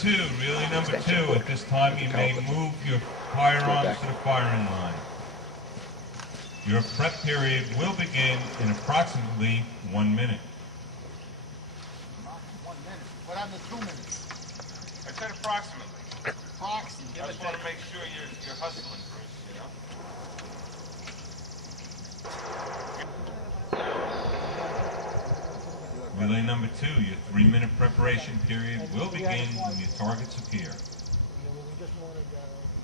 two, relay number two. At this time, you may move your firearms to the firing line. Your prep period will begin in approximately 1 minute. 1 minute. What happened to 2 minutes? I said approximately. Approximately. I just want to make sure you're hustling, Bruce, you know? Relay number two, your 3-minute preparation period will begin when your targets appear.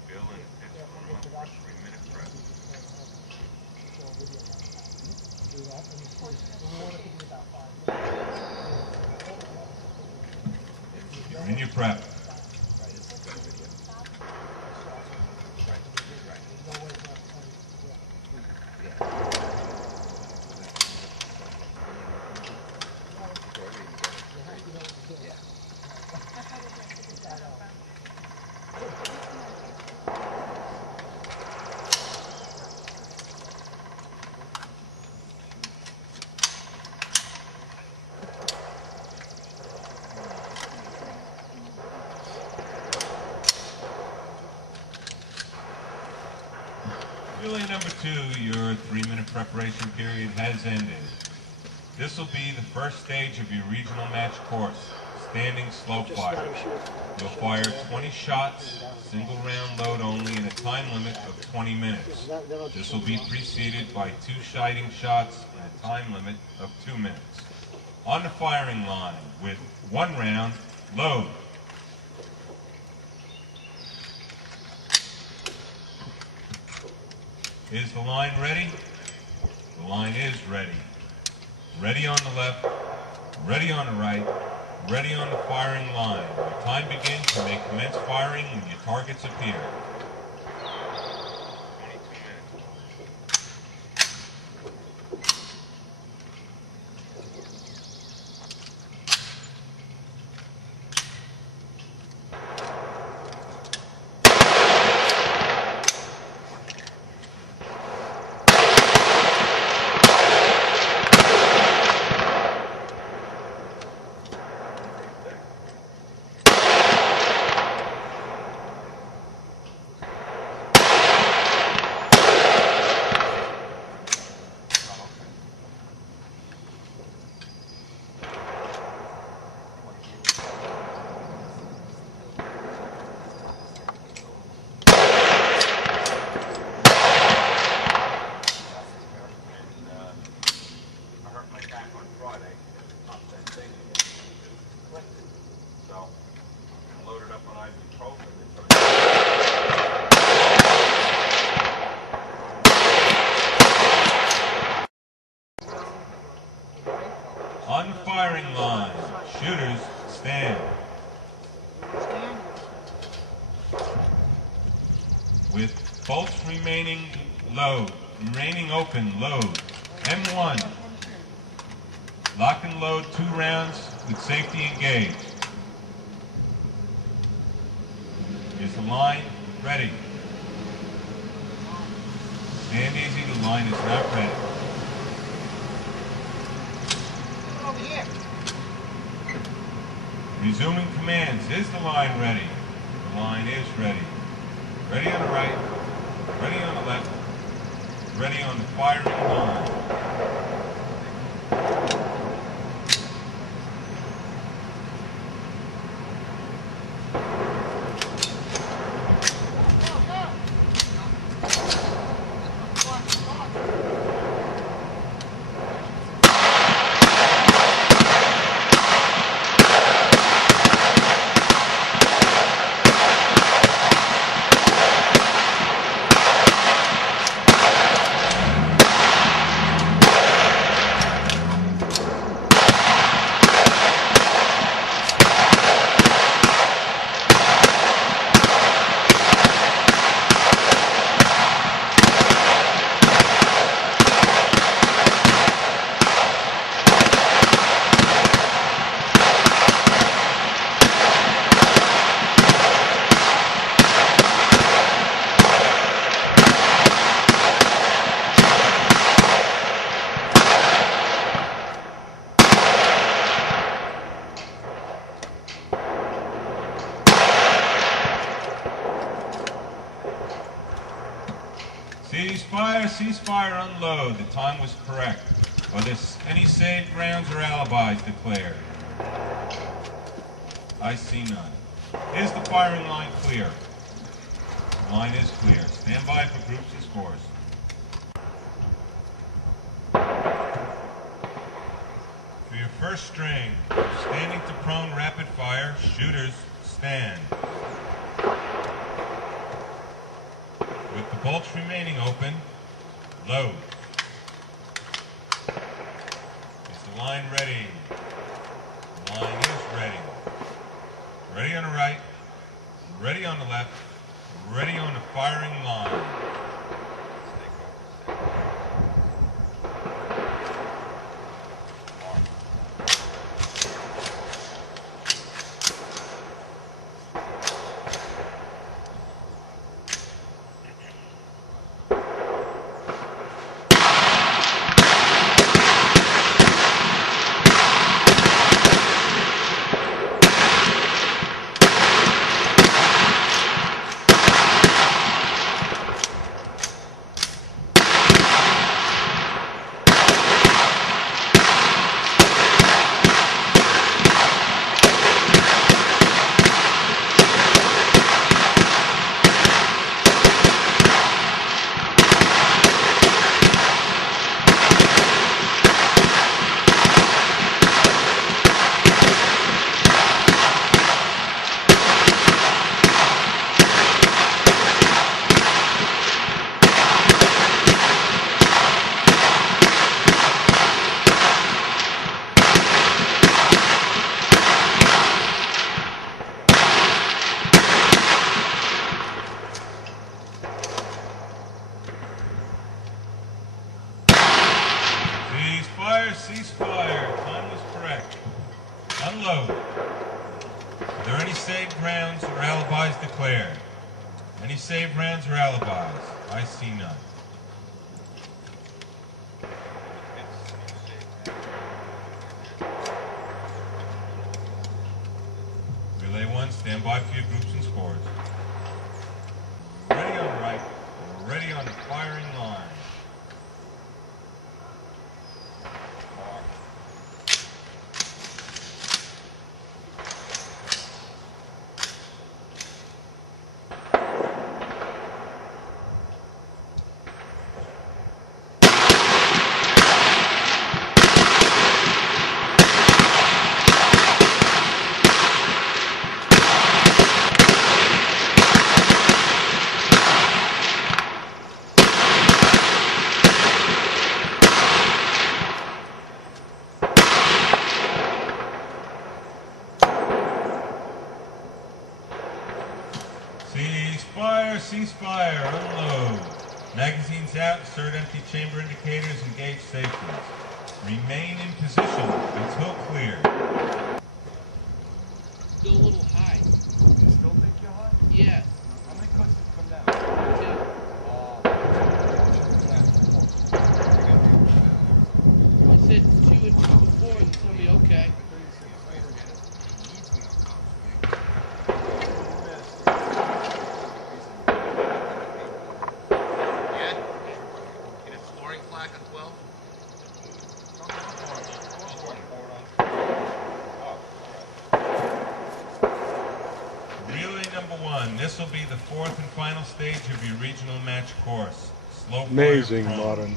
Bill and Pittsburgh for 3-minute prep. You're in your prep. Relay number two, your 3-minute preparation period has ended. This will be the first stage of your regional match course, standing slow fire. You'll fire 20 shots, single round load only, in a time limit of 20 minutes. This will be preceded by 2 shiting shots and a time limit of 2 minutes. On the firing line with 1 round, load. Is the line ready? The line is ready. Ready on the left, ready on the right, ready on the firing line. Your time begins. You may commence firing when your targets appear. 22 On the firing line, shooters stand. With bolts remaining open, load. M1. Lock and load 2 rounds with safety engaged. Is the line ready? Stand easy, the line is not ready. Over here. Resuming commands. Is the line ready? The line is ready. Ready on the right, ready on the left, ready on the firing line. Cease fire, unload. The time was correct. Are there any saved rounds or alibis declared? I see none. Is the firing line clear? The line is clear. Stand by for groups and scores. For your first string, standing to prone rapid fire, shooters stand. With the bolts remaining open, load. Is the line ready? The line is ready. Ready on the right, ready on the left, ready on the firing line. Cease fire. Time was correct. Unload. Are there any saved rounds or alibis declared? Any saved rounds or alibis? I see none. Relay 1, stand by for your groups and scores. Ready on the right, ready on the firing line. Cease fire, unload. Magazines out, insert empty chamber indicators, engage safeties. Remain in position until clear. Still a little high. You still think you're hot? Yeah. How many cuts did come down? 2. I said 2 and 2 before, and you told me okay. Number 1, this will be the 4th and final stage of your regional match course. Slow fire Amazing prone. modern.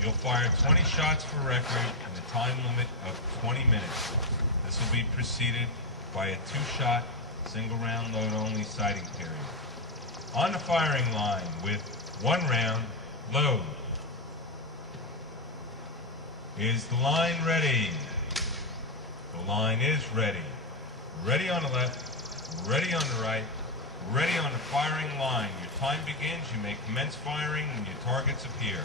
You'll fire 20 shots for record and a time limit of 20 minutes. This will be preceded by a 2-shot, single round load only sighting period. On the firing line with 1 round, load. Is the line ready? The line is ready. Ready on the left, ready on the right, ready on the firing line. Your time begins, you may commence firing when your targets appear.